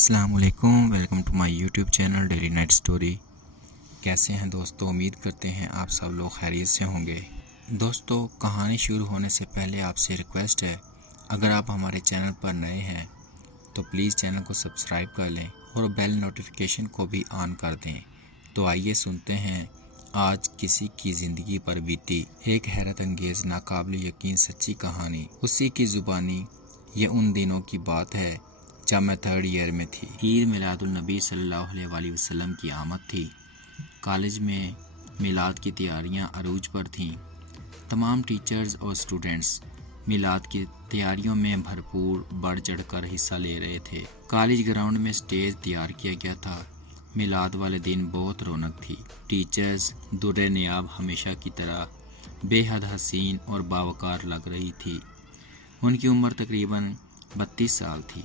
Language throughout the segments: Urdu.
السلام علیکم، welcome to my YouTube channel daily night story. کیسے ہیں دوستو؟ امید کرتے ہیں آپ سب لوگ خیریت سے ہوں گے۔ دوستو، کہانی شروع ہونے سے پہلے آپ سے ریکویسٹ ہے، اگر آپ ہمارے چینل پر نئے ہیں تو پلیز چینل کو سبسکرائب کر لیں اور بیل نوٹیفیکیشن کو بھی آن کر دیں۔ تو آئیے سنتے ہیں آج کسی کی زندگی پر بیتی ایک حیرت انگیز ناقابل یقین سچی کہانی۔ اسی کی زبانی۔ یہ ان دنوں کی بات ہے جب میں 3rd ایئر میں تھی۔ عید میلاد النبی صلی اللہ علیہ وآلہ وسلم کی آمد تھی۔ کالج میں میلاد کی تیاریاں عروج پر تھیں۔ تمام ٹیچرز اور اسٹوڈنٹس میلاد کی تیاریوں میں بھرپور بڑھ چڑھ کر حصہ لے رہے تھے۔ کالج گراؤنڈ میں سٹیج تیار کیا گیا تھا۔ میلاد والے دن بہت رونق تھی۔ ٹیچرز درِ نیاب ہمیشہ کی طرح بے حد حسین اور باوقار لگ رہی تھی۔ ان کی عمر تقریباً 32 سال تھی۔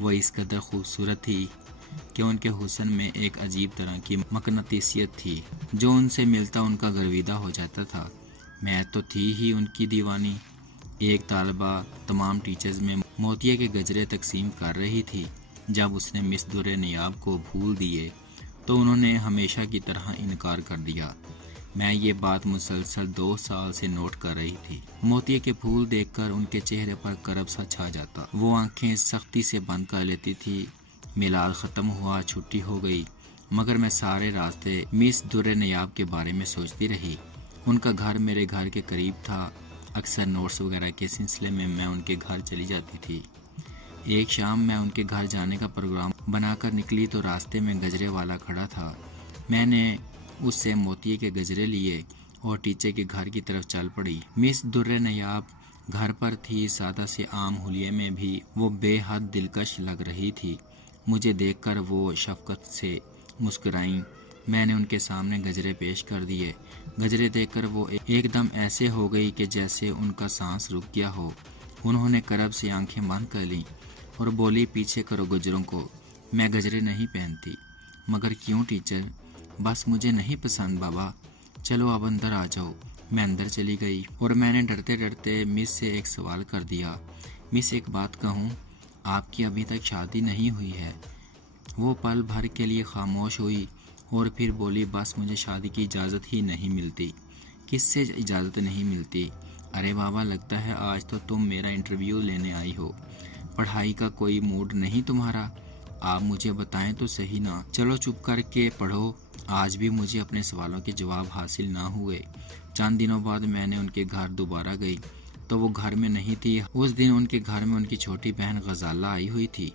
وہ اس قدر خوبصورت تھی کہ ان کے حسن میں ایک عجیب طرح کی مقناطیسیت تھی جو ان سے ملتا ان کا گرویدہ ہو جاتا تھا۔ میں تو تھی ہی ان کی دیوانی۔ ایک طالبہ تمام ٹیچرز میں موتیے کے گجرے تقسیم کر رہی تھی۔ جب اس نے مس درِ نیاب کو پھول دیے تو انہوں نے ہمیشہ کی طرح انکار کر دیا۔ میں یہ بات مسلسل 2 سال سے نوٹ کر رہی تھی۔ موتیے کے پھول دیکھ کر ان کے چہرے پر کرب سا چھا جاتا۔ وہ آنکھیں سختی سے بند کر لیتی تھی۔ میلاد ختم ہوا، چھٹی ہو گئی، مگر میں سارے راستے مس درِ نیاب کے بارے میں سوچتی رہی۔ ان کا گھر میرے گھر کے قریب تھا۔ اکثر نوٹس وغیرہ کے سلسلے میں ان کے گھر چلی جاتی تھی۔ ایک شام میں ان کے گھر جانے کا پروگرام بنا کر نکلی تو راستے میں گجرے والا کھڑا تھا۔ میں نے اس سے موتیے کے گجرے لیے اور ٹیچر کے گھر کی طرف چل پڑی۔ مس درِ نیاب گھر پر تھی۔ سادہ سے عام حلیے میں بھی وہ بے حد دلکش لگ رہی تھی۔ مجھے دیکھ کر وہ شفقت سے مسکرائیں۔ میں نے ان کے سامنے گجرے پیش کر دیے۔ گجرے دیکھ کر وہ ایک دم ایسے ہو گئی کہ جیسے ان کا سانس رک گیا ہو۔ انہوں نے کرب سے آنکھیں بند کر لیں اور بولی، پیچھے کرو گجروں کو، میں گجرے نہیں پہنتی۔ مگر کیوں ٹیچر؟ بس مجھے نہیں پسند بابا۔ چلو اب اندر آ جاؤ۔ میں اندر چلی گئی اور میں نے ڈرتے ڈرتے مس سے ایک سوال کر دیا، مس ایک بات کہوں، آپ کی ابھی تک شادی نہیں ہوئی ہے؟ وہ پل بھر کے لیے خاموش ہوئی اور پھر بولی، بس مجھے شادی کی اجازت ہی نہیں ملتی۔ کس سے اجازت نہیں ملتی؟ ارے بابا، لگتا ہے آج تو تم میرا انٹرویو لینے آئی ہو۔ پڑھائی کا کوئی موڈ نہیں تمہارا؟ آپ مجھے بتائیں تو صحیح نا۔ چلو چپ کر کے پڑھو۔ آج بھی مجھے اپنے سوالوں کے جواب حاصل نہ ہوئے۔ چند دنوں بعد میں نے ان کے گھر دوبارہ گئی تو وہ گھر میں نہیں تھی۔ اس دن ان کے گھر میں ان کی چھوٹی بہن غزالہ آئی ہوئی تھی۔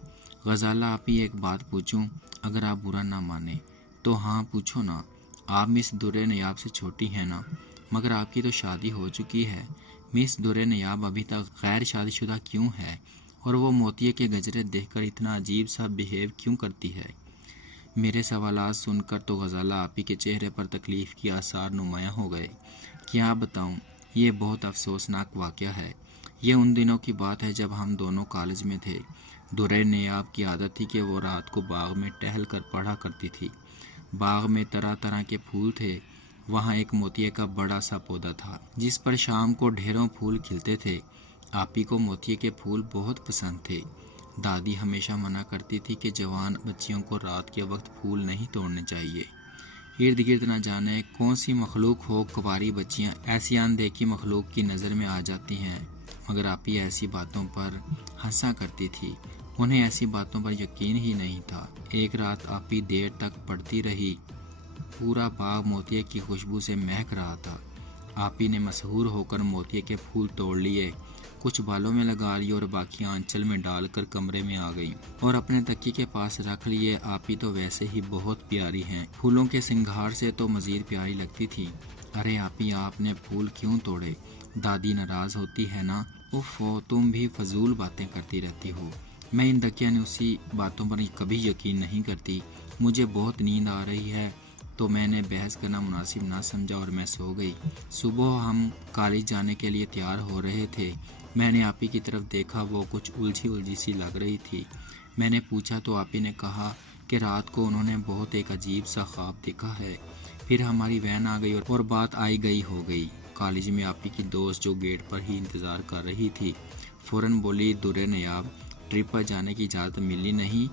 غزالہ، آپ ہی ایک بات پوچھوں؟ اگر آپ برا نہ مانیں تو۔ ہاں پوچھو نا۔ آپ مس درِ نیاب سے چھوٹی ہیں نا؟ مگر آپ کی تو شادی ہو چکی ہے۔ مس درِ نیاب ابھی تک غیر شادی شدہ کیوں ہے؟ اور وہ موتیے کے گجرے دیکھ کر اتنا عجیب سا بیہیو کیوں کرتی ہے؟ میرے سوالات سن کر تو غزالہ آپی کے چہرے پر تکلیف کی آثار نمایاں ہو گئے۔ کیا بتاؤں، یہ بہت افسوسناک واقعہ ہے۔ یہ ان دنوں کی بات ہے جب ہم دونوں کالج میں تھے۔ درِ نیاب کی عادت تھی کہ وہ رات کو باغ میں ٹہل کر پڑھا کرتی تھی۔ باغ میں طرح طرح کے پھول تھے۔ وہاں ایک موتیے کا بڑا سا پودا تھا جس پر شام کو ڈھیروں پھول کھلتے تھے۔ آپی کو موتیے کے پھول بہت پسند تھے۔ دادی ہمیشہ منع کرتی تھی کہ جوان بچیوں کو رات کے وقت پھول نہیں توڑنے چاہیے۔ ارد گرد نہ جانے کون سی مخلوق ہو، کنواری بچیاں ایسی اندیکھی مخلوق کی نظر میں آ جاتی ہیں۔ مگر آپی ایسی باتوں پر ہنسا کرتی تھی۔ انہیں ایسی باتوں پر یقین ہی نہیں تھا۔ ایک رات آپی دیر تک پڑھتی رہی۔ پورا باغ موتیے کی خوشبو سے مہک رہا تھا۔ آپی نے مسحور ہو کر موتیے کے پھول توڑ لیے، کچھ بالوں میں لگا لیے اور باقی آنچل میں ڈال کر کمرے میں آ گئی اور اپنے تکیے کے پاس رکھ لیے۔ آپی تو ویسے ہی بہت پیاری ہیں، پھولوں کے سنگھار سے تو مزید پیاری لگتی تھی۔ ارے آپی، آپ نے پھول کیوں توڑے؟ دادی ناراض ہوتی ہے نا؟ اوفو، تم بھی فضول باتیں کرتی رہتی ہو۔ میں ان دقیانوسی باتوں پر کبھی یقین نہیں کرتی۔ مجھے بہت نیند آ رہی ہے تو میں نے بحث کرنا مناسب نہ سمجھا اور میں سو گئی۔ صبح ہم کالج جانے کے لیے تیار ہو رہے تھے۔ میں نے آپی کی طرف دیکھا، وہ کچھ الجھی سی لگ رہی تھی۔ میں نے پوچھا تو آپی نے کہا کہ رات کو انہوں نے بہت ایک عجیب سا خواب دیکھا ہے۔ پھر ہماری وین آ گئی اور بات آئی گئی ہو گئی۔ کالج میں آپی کی دوست جو گیٹ پر ہی انتظار کر رہی تھی، فوراً بولی، درِ نیاب، ٹرپ پر جانے کی اجازت ملی نہیں؟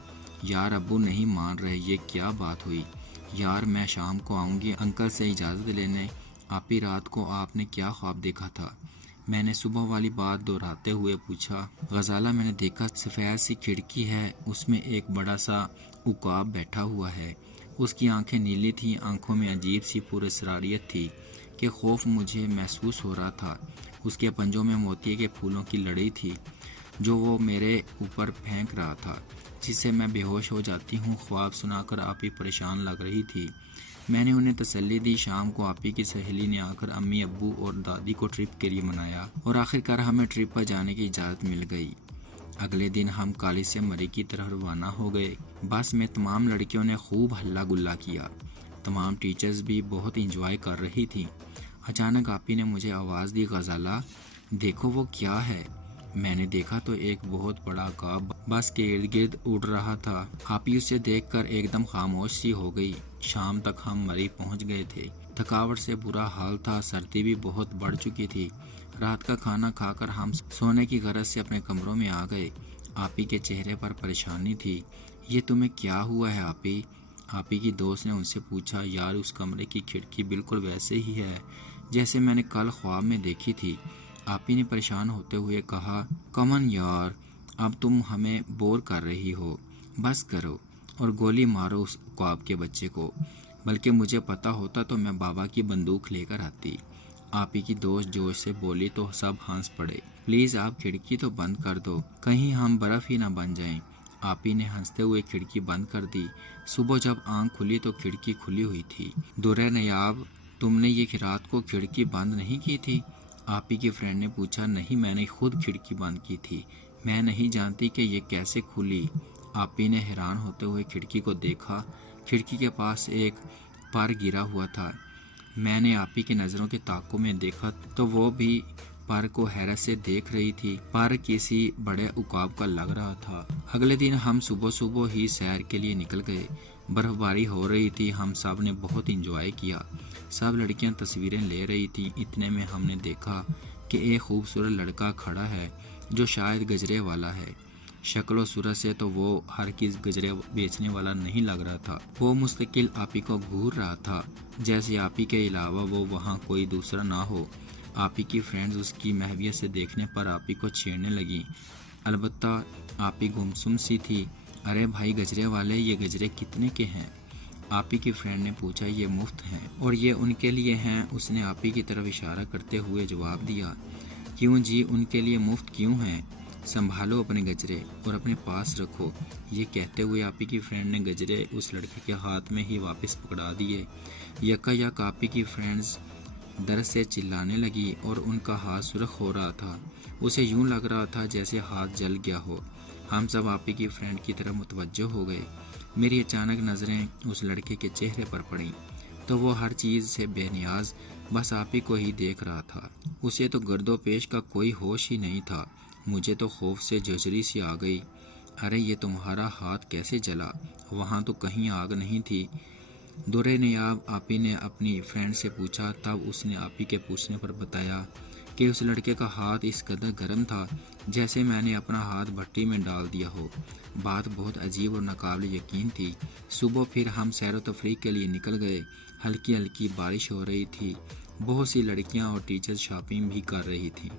یار ابو نہیں مان رہے، یہ کیا بات ہوئی؟ یار میں شام کو آؤں گی انکل سے اجازت لینے۔ آپی رات کو آپ نے کیا خواب دیکھا تھا؟ میں نے صبح والی بات دہراتے ہوئے پوچھا۔ غزالہ میں نے دیکھا سفید سی کھڑکی ہے، اس میں ایک بڑا سا عقاب بیٹھا ہوا ہے۔ اس کی آنکھیں نیلی تھیں، آنکھوں میں عجیب سی پراسراریت تھی کہ خوف مجھے محسوس ہو رہا تھا۔ اس کے پنجوں میں موتی کے پھولوں کی لڑی تھی جو وہ میرے اوپر پھینک رہا تھا، جس سے میں بے ہوش ہو جاتی ہوں۔ خواب سنا کر آپی پریشان لگ رہی تھی۔ میں نے انہیں تسلی دی۔ شام کو آپی کی سہیلی نے آ کر امی ابو اور دادی کو ٹرپ کے لیے منایا اور آخر کار ہمیں ٹرپ پر جانے کی اجازت مل گئی۔ اگلے دن ہم کالج سے مری کی طرف روانہ ہو گئے۔ بس میں تمام لڑکیوں نے خوب ہلا گلا کیا، تمام ٹیچرز بھی بہت انجوائے کر رہی تھیں۔ اچانک آپی نے مجھے آواز دی، غزالہ دیکھو وہ کیا ہے؟ میں نے دیکھا تو ایک بہت بڑا عقاب بس کے ارد گرد اڑ رہا تھا۔ آپی اسے دیکھ کر ایک دم خاموش سی ہو گئی۔ شام تک ہم مری پہنچ گئے تھے۔ تھکاوٹ سے برا حال تھا، سردی بھی بہت بڑھ چکی تھی۔ رات کا کھانا کھا کر ہم سونے کی غرض سے اپنے کمروں میں آ گئے۔ آپی کے چہرے پر پریشانی تھی۔ یہ تمہیں کیا ہوا ہے آپی؟ آپی کی دوست نے ان سے پوچھا۔ یار اس کمرے کی کھڑکی بالکل ویسے ہی ہے جیسے میں نے کل خواب میں دیکھی تھی۔ آپی نے پریشان ہوتے ہوئے کہا، کمن یار، اب تم ہمیں بور کر رہی ہو، بس کرو اور گولی مارو اس عقاب کے بچے کو۔ بلکہ مجھے پتا ہوتا تو میں بابا کی بندوق لے کر آتی۔ آپی کی دوست جوش سے بولی تو سب ہنس پڑے۔ پلیز آپ کھڑکی تو بند کر دو، کہیں ہم برف ہی نہ بن جائیں۔ آپی نے ہنستے ہوئے کھڑکی بند کر دی۔ صبح جب آنکھ کھلی تو کھڑکی کھلی ہوئی تھی۔ درے نیاب، تم نے یہ رات کو کھڑکی بند نہیں کی تھی؟ آپی کی فرینڈ نے پوچھا۔ نہیں، میں نے خود کھڑکی بند کی تھی، میں نہیں جانتی کہ یہ کیسے کھلی۔ آپی نے حیران ہوتے ہوئے کھڑکی کو دیکھا۔ کھڑکی کے پاس ایک پر گرا ہوا تھا۔ میں نے آپی کی نظروں کے تعاقب میں دیکھا تو وہ بھی پر کو حیرت سے دیکھ رہی تھی۔ پر کسی بڑے عقاب کا لگ رہا تھا۔ اگلے دن ہم صبح ہی سیر کے لیے نکل گئے۔ برف باری ہو رہی تھی، ہم سب نے بہت انجوائے کیا۔ سب لڑکیاں تصویریں لے رہی تھیں۔ اتنے میں ہم نے دیکھا کہ ایک خوبصورت لڑکا کھڑا ہے جو شاید گجرے والا ہے۔ شکل و صورت سے تو وہ ہرگز گجرے بیچنے والا نہیں لگ رہا تھا۔ وہ مستقل آپی کو گھور رہا تھا، جیسے آپی کے علاوہ وہ وہاں کوئی دوسرا نہ ہو۔ آپی کی فرینڈز اس کی محویت سے دیکھنے پر آپی کو چھیڑنے لگیں، البتہ آپی گمسم سی تھی۔ ارے بھائی گجرے والے، یہ گجرے کتنے کے ہیں؟ آپی کی فرینڈ نے پوچھا۔ یہ مفت ہیں اور یہ ان کے لیے ہیں، اس نے آپی کی طرف اشارہ کرتے ہوئے جواب دیا۔ کیوں جی، ان کے لیے مفت کیوں ہیں؟ سنبھالو اپنے گجرے اور اپنے پاس رکھو۔ یہ کہتے ہوئے آپی کی فرینڈ نے گجرے اس لڑکے کے ہاتھ میں ہی واپس پکڑا دیے۔ یکا یک آپی کی فرینڈز درد سے چلانے لگی اور ان کا ہاتھ سرخ ہو رہا تھا۔ اسے یوں لگ رہا تھا جیسے ہاتھ جل گیا ہو۔ ہم سب آپی کی فرینڈ کی طرف متوجہ ہو گئے۔ میری اچانک نظریں اس لڑکے کے چہرے پر پڑیں تو وہ ہر چیز سے بے نیاز بس آپی کو ہی دیکھ رہا تھا۔ اسے تو گرد و پیش کا کوئی ہوش ہی نہیں تھا۔ مجھے تو خوف سے جھجری سی آ گئی۔ ارے یہ تمہارا ہاتھ کیسے جلا؟ وہاں تو کہیں آگ نہیں تھی۔ درے نیاب، آپی نے اپنی فرینڈ سے پوچھا۔ تب اس نے آپی کے پوچھنے پر بتایا کہ اس لڑکے کا ہاتھ اس قدر گرم تھا جیسے میں نے اپنا ہاتھ بھٹی میں ڈال دیا ہو۔ بات بہت عجیب اور ناقابل یقین تھی۔ صبح پھر ہم سیر و تفریح کے لیے نکل گئے۔ ہلکی ہلکی بارش ہو رہی تھی۔ بہت سی لڑکیاں اور ٹیچر شاپنگ بھی کر رہی تھیں۔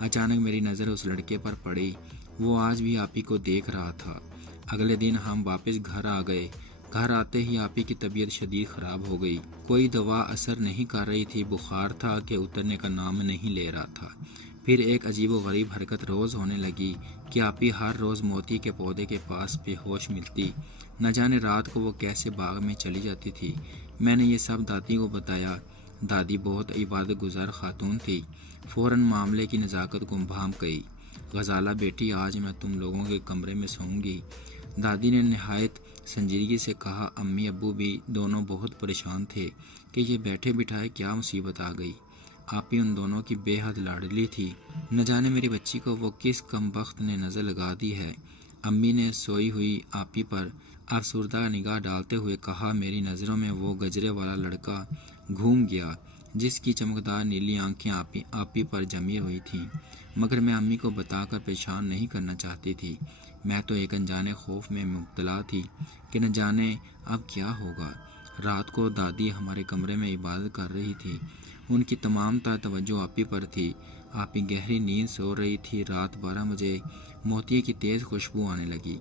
اچانک میری نظر اس لڑکے پر پڑی۔ وہ آج بھی آپی کو دیکھ رہا تھا۔ اگلے دن ہم واپس گھر آ گئے۔ گھر آتے ہی آپی کی طبیعت شدید خراب ہو گئی۔ کوئی دوا اثر نہیں کر رہی تھی، بخار تھا کہ اترنے کا نام نہیں لے رہا تھا۔ پھر ایک عجیب و غریب حرکت روز ہونے لگی کہ آپی ہر روز موتی کے پودے کے پاس بے ہوش ملتی۔ نہ جانے رات کو وہ کیسے باغ میں چلی جاتی تھی۔ میں نے یہ سب دادی کو بتایا۔ دادی بہت عبادت گزار خاتون تھی، فوراً معاملے کی نزاکت کو بھانپ گئی۔ غزالہ بیٹی، آج میں تم لوگوں کے کمرے میں سوؤں گی، دادی نے نہایت سنجیدگی سے کہا۔ امی ابو بھی دونوں بہت پریشان تھے کہ یہ بیٹھے بٹھائے کیا مصیبت آ گئی۔ آپی ان دونوں کی بے حد لاڈلی تھی، نہ جانے میری بچی کو وہ کس کمبخت نے نظر لگا دی ہے۔ امی نے سوئی ہوئی آپی پر افسردہ نگاہ ڈالتے ہوئے کہا، میری نظروں میں وہ گجرے والا لڑکا گھوم گیا جس کی چمکدار نیلی آنکھیں آپی پر جمی ہوئی تھیں۔ مگر میں امی کو بتا کر پریشان نہیں کرنا چاہتی تھی۔ میں تو ایک انجانے خوف میں مبتلا تھی کہ نہ جانے اب کیا ہوگا۔ رات کو دادی ہمارے کمرے میں عبادت کر رہی تھی۔ ان کی تمام تر توجہ آپی پر تھی۔ آپی گہری نیند سو رہی تھی۔ رات 12 بجے موتیے کی تیز خوشبو آنے لگی۔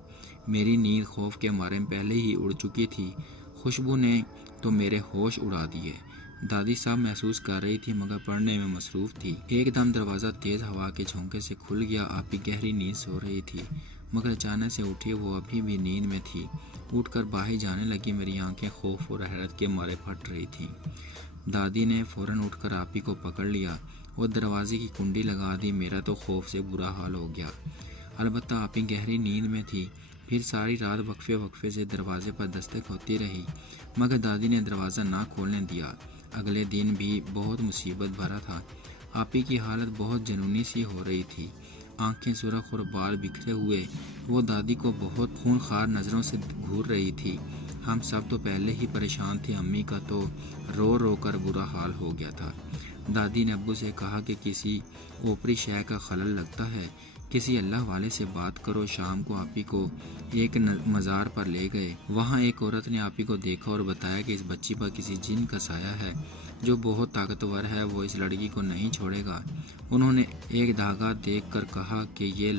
میری نیند خوف کے مارے پہلے ہی اڑ چکی تھی۔ خوشبو نے تو میرے ہوش اڑا دیے۔ دادی صاحب محسوس کر رہی تھی مگر پڑھنے میں مصروف تھی۔ ایک دم دروازہ تیز ہوا کے جھونکے سے کھل گیا۔ آپی گہری نیند سو رہی تھی مگر اچانک سے اٹھی۔ وہ ابھی بھی نیند میں تھی۔ اٹھ کر باہر جانے لگی۔ میری آنکھیں خوف اور حیرت کے مارے پھٹ رہی تھیں۔ دادی نے فوراً اٹھ کر آپی کو پکڑ لیا اور دروازے کی کنڈی لگا دی۔ میرا تو خوف سے برا حال ہو گیا۔ البتہ آپی گہری نیند میں تھی۔ پھر ساری رات وقفے وقفے سے دروازے پر دستک ہوتی رہی مگر دادی نے دروازہ نہ کھولنے دیا۔ اگلے دن بھی بہت مصیبت بھرا تھا۔ آپی کی حالت بہت جنونی سی ہو رہی تھی۔ آنکھیں سرخ اور بال بکھرے ہوئے وہ دادی کو بہت خونخوار نظروں سے گھور رہی تھی۔ ہم سب تو پہلے ہی پریشان تھے۔ امی کا تو رو رو کر برا حال ہو گیا تھا۔ دادی نے ابو سے کہا کہ کسی اوپری شے کا خلل لگتا ہے، کسی اللہ والے سے بات کرو۔ شام کو آپی کو ایک مزار پر لے گئے۔ وہاں ایک عورت نے آپی کو دیکھا اور بتایا کہ اس بچی پر کسی جن کا سایہ ہے جو بہت طاقتور ہے، وہ اس لڑکی کو نہیں چھوڑے گا۔ انہوں نے ایک دھاگا دیکھ کر کہا کہ یہ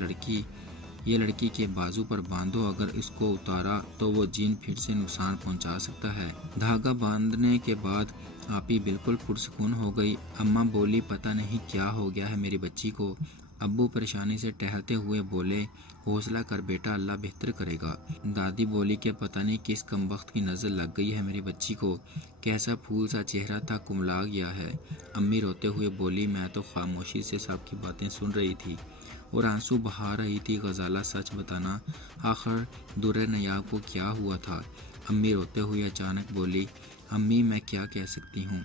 لڑکی کے بازو پر باندھو، اگر اس کو اتارا تو وہ جن پھر سے نقصان پہنچا سکتا ہے۔ دھاگا باندھنے کے بعد آپی بالکل پرسکون ہو گئی۔ اماں بولی پتہ نہیں کیا ہو گیا ہے میری بچی کو۔ ابو پریشانی سے ٹہلتے ہوئے بولے حوصلہ کر بیٹا، اللہ بہتر کرے گا۔ دادی بولی کہ پتہ نہیں کس کمبخت کی نظر لگ گئی ہے میری بچی کو، کیسا پھول سا چہرہ تھا کملا گیا ہے۔ امی روتے ہوئے بولی میں تو خاموشی سے سب کی باتیں سن رہی تھی اور آنسو بہا رہی تھی۔ غزالہ سچ بتانا آخر در نیاب کو کیا ہوا تھا؟ امی روتے ہوئے اچانک بولی امی میں کیا کہہ سکتی ہوں،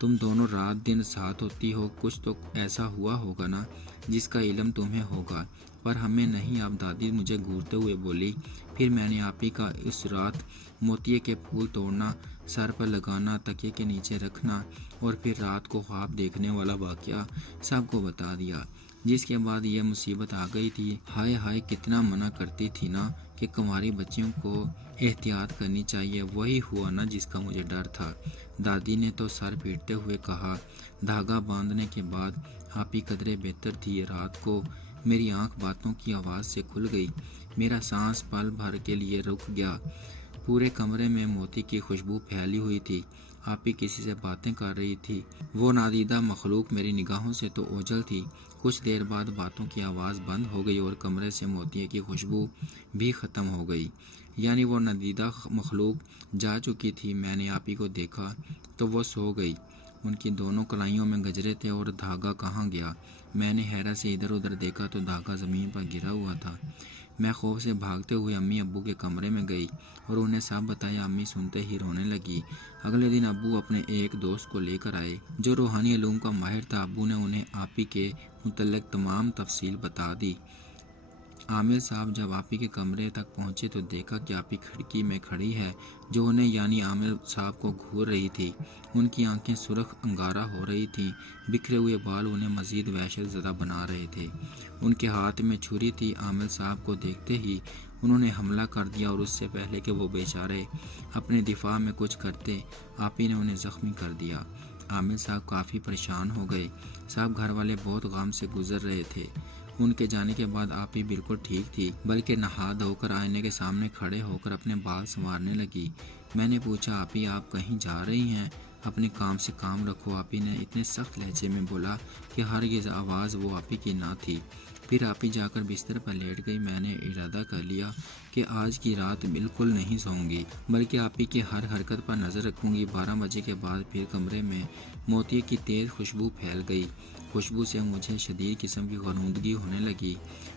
تم دونوں رات دن ساتھ ہوتی ہو، کچھ تو ایسا ہوا ہوگا نا جس کا علم تمہیں ہوگا پر ہمیں نہیں۔ اب دادی مجھے گھورتے ہوئے بولی پھر میں نے آپی کا اس رات موتیے کے پھول توڑنا، سر پر لگانا، تکیے کے نیچے رکھنا اور پھر رات کو خواب دیکھنے والا واقعہ سب کو بتا دیا، جس کے بعد یہ مصیبت آ گئی تھی۔ ہائے ہائے کتنا منع کرتی تھی نا کہ کماری بچیوں کو احتیاط کرنی چاہیے، وہی ہوا نا جس کا مجھے ڈر تھا۔ دادی نے تو سر پیٹتے ہوئے کہا۔ دھاگا باندھنے کے بعد آپی قدرے بہتر تھی۔ رات کو میری آنکھ باتوں کی آواز سے کھل گئی۔ میرا سانس پل بھر کے لیے رک گیا۔ پورے کمرے میں موتی کی خوشبو پھیلی ہوئی تھی۔ آپی کسی سے باتیں کر رہی تھی۔ وہ نادیدہ مخلوق میری نگاہوں سے تو اوجھل تھی۔ کچھ دیر بعد باتوں کی آواز بند ہو گئی اور کمرے سے موتیے کی خوشبو بھی ختم ہو گئی، یعنی وہ نادیدہ مخلوق جا چکی تھی۔ میں نے آپی کو دیکھا تو وہ سو گئی۔ ان کی دونوں کلائیوں میں گجرے تھے اور دھاگا کہاں گیا؟ میں نے حیرت سے ادھر ادھر دیکھا تو دھاگا زمین پر گرا ہوا تھا۔ میں خوف سے بھاگتے ہوئے امی ابو کے کمرے میں گئی اور انہیں سب بتایا۔ امی سنتے ہی رونے لگی۔ اگلے دن ابو اپنے ایک دوست کو لے کر آئے جو روحانی علوم کا ماہر تھا۔ ابو نے انہیں آپی کے متعلق تمام تفصیل بتا دی۔ عامر صاحب جب آپی کے کمرے تک پہنچے تو دیکھا کہ آپی کھڑکی میں کھڑی ہے جو انہیں یعنی عامر صاحب کو گھور رہی تھی۔ ان کی آنکھیں سرخ انگارہ ہو رہی تھیں، بکھرے ہوئے بال انہیں مزید وحشت زدہ بنا رہے تھے۔ ان کے ہاتھ میں چھری تھی۔ عامر صاحب کو دیکھتے ہی انہوں نے حملہ کر دیا اور اس سے پہلے کہ وہ بیچارے اپنے دفاع میں کچھ کرتے، آپی نے انہیں زخمی کر دیا۔ عامر صاحب کافی پریشان ہو گئے۔ سب گھر والے بہت غم سے گزر رہے تھے۔ ان کے جانے کے بعد آپی بالکل ٹھیک تھی، بلکہ نہا دھو کر آئینے کے سامنے کھڑے ہو کر اپنے بال سنوارنے لگی۔ میں نے پوچھا آپی آپ کہیں جا رہی ہیں؟ اپنے کام سے کام رکھو۔ آپی نے اتنے سخت لہجے میں بولا کہ ہرگز آواز وہ آپی کی نہ تھی۔ پھر آپی جا کر بستر پر لیٹ گئی۔ میں نے ارادہ کر لیا کہ آج کی رات بالکل نہیں سوؤں گی، بلکہ آپی کی ہر حرکت پر نظر رکھوں گی۔ 12 بجے کے بعد پھر کمرے میں موتیے کی تیز خوشبو پھیل گئی۔ خوشبو سے مجھے شدید قسم کی غنودگی ہونے لگی،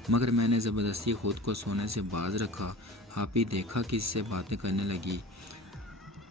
مگر میں نے زبردستی خود کو سونے سے باز رکھا۔ آپی دیکھا کسی سے باتیں کرنے لگی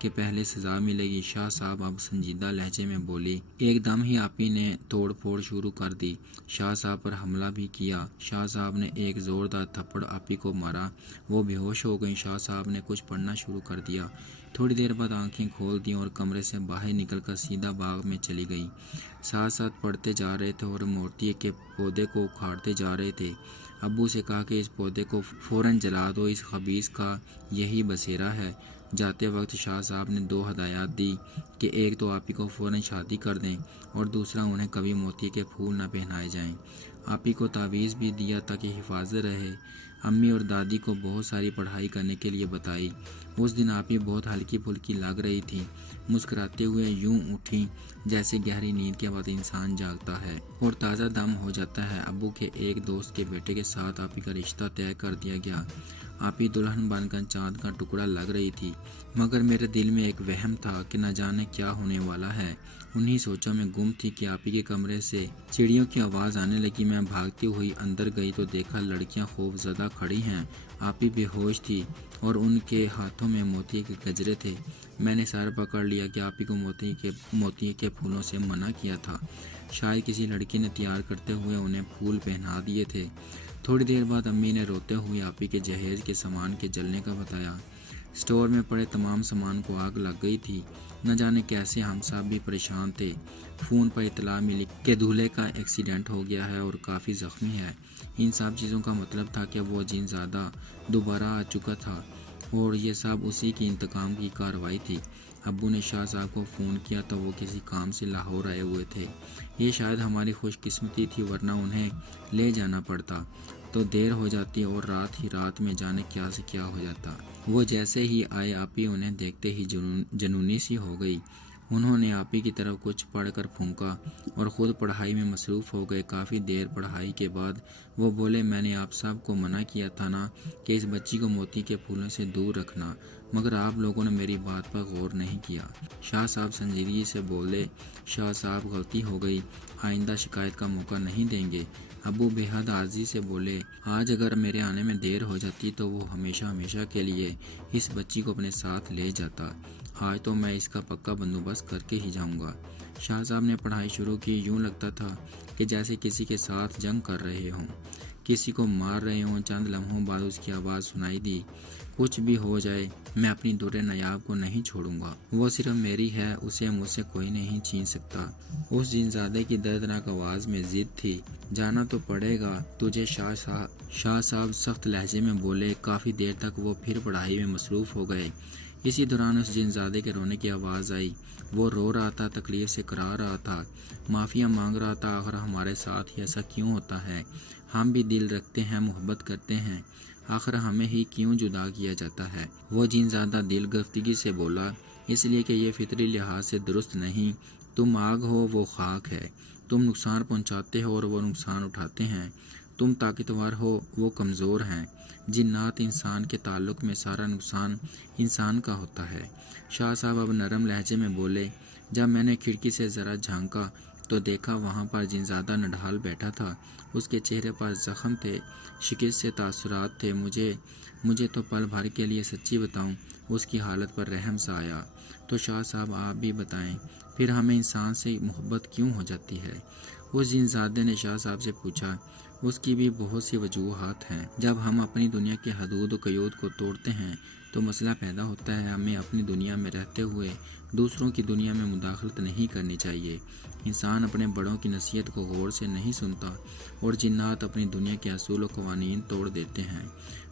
کہ پہلے سزا ملے گی۔ شاہ صاحب اب سنجیدہ لہجے میں بولی۔ ایک دم ہی آپی نے توڑ پھوڑ شروع کر دی، شاہ صاحب پر حملہ بھی کیا۔ شاہ صاحب نے ایک زوردار تھپڑ آپی کو مارا، وہ بے ہوش ہو گئیں۔ شاہ صاحب نے کچھ پڑھنا شروع کر دیا۔ تھوڑی دیر بعد آنکھیں کھول دیں اور کمرے سے باہر نکل کر سیدھا باغ میں چلی گئی۔ ساتھ ساتھ پڑھتے جا رہے تھے اور مورتیے کے پودے کو اکھاڑتے جا رہے تھے۔ ابو سے کہا کہ اس پودے کو فوراً جلا دو، اس خبیث کا یہی بسیرا ہے۔ جاتے وقت شاہ صاحب نے 2 ہدایات دی کہ ایک تو آپی کو فوراً شادی کر دیں اور دوسرا انہیں کبھی موتی کے پھول نہ پہنائے جائیں۔ آپی کو تعویذ بھی دیا تاکہ حفاظت رہے۔ امی اور دادی کو بہت ساری پڑھائی کرنے کے لیے بتائی۔ اس دن آپی بہت ہلکی پھلکی لگ رہی تھی، مسکراتے ہوئے یوں اٹھیں جیسے گہری نیند کے بعد انسان جاگتا ہے اور تازہ دم ہو جاتا ہے۔ ابو کے ایک دوست کے بیٹے کے ساتھ آپی کا رشتہ طے کر دیا گیا۔ آپی دلہن بن کر چاند کا ٹکڑا لگ رہی تھی، مگر میرے دل میں ایک وہم تھا کہ نہ جانے کیا ہونے والا ہے۔ انہی سوچوں میں گم تھی کہ آپی کے کمرے سے چڑیوں کی آواز آنے لگی۔ میں بھاگتی ہوئی اندر گئی تو دیکھا لڑکیاں خوف زدہ کھڑی ہیں۔ آپی بے ہوش تھی اور ان کے ہاتھوں میں موتی کے گجرے تھے۔ میں نے سر پکڑ لیا کہ آپی کو موتی کے پھولوں سے منع کیا تھا، شاید کسی لڑکی نے تیار کرتے ہوئے انہیں پھول پہنا دیے تھے۔ تھوڑی دیر بعد امی نے روتے ہوئے آپی کے جہیز کے سامان کے جلنے کا بتایا۔ اسٹور میں پڑے تمام سامان کو آگ لگ گئی تھی۔ نہ جانے کیسے ہم سب بھی پریشان تھے۔ فون پر اطلاع ملی کہ دولہے کا ایکسیڈنٹ ہو گیا ہے اور کافی زخمی ہے۔ ان سب چیزوں کا مطلب تھا کہ وہ جن زادہ دوبارہ آ چکا تھا اور یہ سب اسی کی انتقام کی کارروائی تھی۔ ابو نے شاہ صاحب کو فون کیا تو وہ کسی کام سے لاہور آئے ہوئے تھے۔ یہ شاید ہماری خوش قسمتی تھی، ورنہ انہیں لے جانا پڑتا تو دیر ہو جاتی اور رات ہی رات میں جانے کیا سے کیا ہو جاتا۔ وہ جیسے ہی آئے آپی انہیں دیکھتے ہی جنونی سی ہو گئی۔ انہوں نے آپی کی طرف کچھ پڑھ کر پھونکا اور خود پڑھائی میں مصروف ہو گئے۔ کافی دیر پڑھائی کے بعد وہ بولے، میں نے آپ سب کو منع کیا تھا نا کہ اس بچی کو موتی کے پھولوں سے دور رکھنا، مگر آپ لوگوں نے میری بات پر غور نہیں کیا۔ شاہ صاحب سنجیدگی سے بولے، شاہ صاحب غلطی ہو گئی، آئندہ شکایت کا موقع نہیں دیں گے۔ ابو بے حد عاجزی سے بولے، آج اگر میرے آنے میں دیر ہو جاتی تو وہ ہمیشہ ہمیشہ کے لیے اس بچی کو اپنے ساتھ لے جاتا۔ آج تو میں اس کا پکا بندوبست کر کے ہی جاؤں گا۔ شاہ صاحب نے پڑھائی شروع کی۔ یوں لگتا تھا کہ جیسے کسی کے ساتھ جنگ کر رہے ہوں، کسی کو مار رہے ہوں۔ چند لمحوں بعد اس کی آواز سنائی دی، کچھ بھی ہو جائے میں اپنی در نیاب کو نہیں چھوڑوں گا، وہ صرف میری ہے، اسے مجھ سے کوئی نہیں چھین سکتا۔ اس جنزادے کی دردناک آواز میں ضد تھی، جانا تو پڑے گا تجھے شاہ صاحب سخت لہجے میں بولے۔ کافی دیر تک وہ پھر پڑھائی میں مصروف ہو گئے۔ اسی دوران اس جنزادے کے رونے کی آواز آئی۔ وہ رو رہا تھا، تکلیف سے کرا رہا تھا، معافیاں مانگ رہا تھا۔ آخر ہمارے ساتھ ہی ایسا کیوں ہوتا ہے؟ ہم بھی دل رکھتے ہیں، محبت کرتے ہیں، آخر ہمیں ہی کیوں جدا کیا جاتا ہے؟ وہ جنزادہ دل گرفتگی سے بولا، اس لیے کہ یہ فطری لحاظ سے درست نہیں۔ تم آگ ہو، وہ خاک ہے، تم نقصان پہنچاتے ہو اور وہ نقصان اٹھاتے ہیں، تم طاقتور ہو، وہ کمزور ہیں۔ جنات انسان کے تعلق میں سارا نقصان انسان کا ہوتا ہے۔ شاہ صاحب اب نرم لہجے میں بولے، جب میں نے کھڑکی سے ذرا جھانکا تو دیکھا وہاں پر جنزادہ نڈھال بیٹھا تھا۔ اس کے چہرے پر زخم تھے، شکست سے تاثرات تھے۔ مجھے تو پل بھر کے لیے سچی بتاؤں اس کی حالت پر رحم سا آیا۔ تو شاہ صاحب آپ بھی بتائیں، پھر ہمیں انسان سے محبت کیوں ہو جاتی ہے؟ اس جنزادے نے شاہ صاحب سے پوچھا۔ اس کی بھی بہت سی وجوہات ہیں۔ جب ہم اپنی دنیا کے حدود و قیود کو توڑتے ہیں تو مسئلہ پیدا ہوتا ہے۔ ہمیں اپنی دنیا میں رہتے ہوئے دوسروں کی دنیا میں مداخلت نہیں کرنی چاہیے۔ انسان اپنے بڑوں کی نصیحت کو غور سے نہیں سنتا اور جنات اپنی دنیا کے اصول و قوانین توڑ دیتے ہیں۔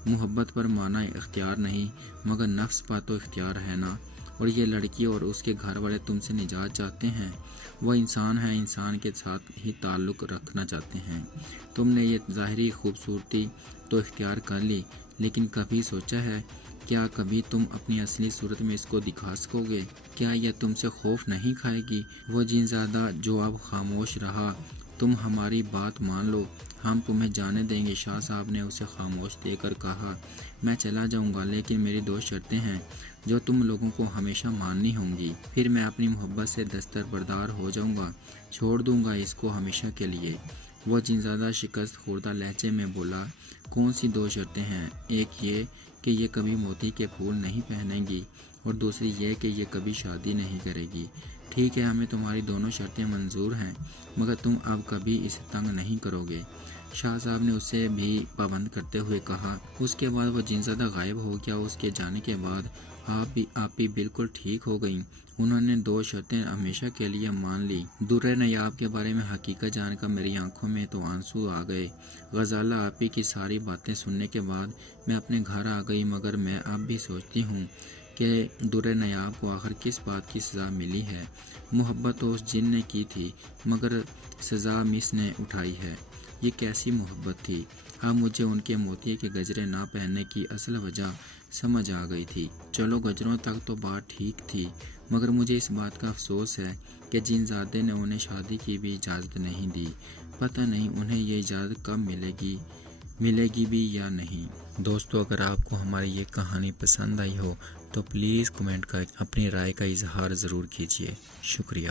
محبت پر مانا اختیار نہیں، مگر نفس پر تو اختیار ہے نا۔ اور یہ لڑکی اور اس کے گھر والے تم سے نجات چاہتے ہیں، وہ انسان ہے، انسان کے ساتھ ہی تعلق رکھنا چاہتے ہیں۔ تم نے یہ ظاہری خوبصورتی تو اختیار کر لی، لیکن کبھی سوچا ہے کیا کبھی تم اپنی اصلی صورت میں اس کو دکھا سکو گے؟ کیا یہ تم سے خوف نہیں کھائے گی؟ وہ جنزادہ جو اب خاموش رہا، تم ہماری بات مان لو، ہم تمہیں جانے دیں گے۔ شاہ صاحب نے اسے خاموش دیکھ کر کہا، میں چلا جاؤں گا، لیکن میری 2 شرطیں ہیں جو تم لوگوں کو ہمیشہ ماننی ہوں گی، پھر میں اپنی محبت سے دستبردار ہو جاؤں گا، چھوڑ دوں گا اس کو ہمیشہ کے لیے۔ وہ جنزادہ شکست خوردہ لہجے میں بولا، کون سی 2 شرطیں ہیں؟ ایک یہ کہ یہ کبھی موتی کے پھول نہیں پہنے گی، اور دوسری یہ کہ یہ کبھی شادی نہیں کرے گی۔ ٹھیک ہے، ہمیں تمہاری دونوں شرطیں منظور ہیں، مگر تم اب کبھی اسے تنگ نہیں کرو گے۔ شاہ صاحب نے اسے بھی پابند کرتے ہوئے کہا۔ اس کے بعد وہ جنزادہ غائب ہو گیا۔ اس کے جانے کے بعد آپ بھی بالکل ٹھیک ہو گئیں۔ انہوں نے 2 شرطیں ہمیشہ کے لیے مان لی۔ درِ نیاب کے بارے میں حقیقت جان کر میری آنکھوں میں تو آنسو آ گئے۔ غزالہ آپی کی ساری باتیں سننے کے بعد میں اپنے گھر آ گئی، مگر میں اب بھی سوچتی ہوں کہ درِ نیاب کو آخر کس بات کی سزا ملی ہے۔ محبت تو اس جن نے کی تھی، مگر سزا مس نے اٹھائی ہے۔ یہ کیسی محبت تھی؟ اب مجھے ان کے موتیے کے گجرے نہ پہننے کی اصل وجہ سمجھ آ گئی تھی۔ چلو گجروں تک تو بات ٹھیک تھی، مگر مجھے اس بات کا افسوس ہے کہ جنزادے نے انہیں شادی کی بھی اجازت نہیں دی۔ پتہ نہیں انہیں یہ اجازت کب ملے گی بھی یا نہیں۔ دوستو، اگر آپ کو ہماری یہ کہانی پسند آئی ہو تو پلیز کمنٹ کر اپنی رائے کا اظہار ضرور کیجیے۔ شکریہ۔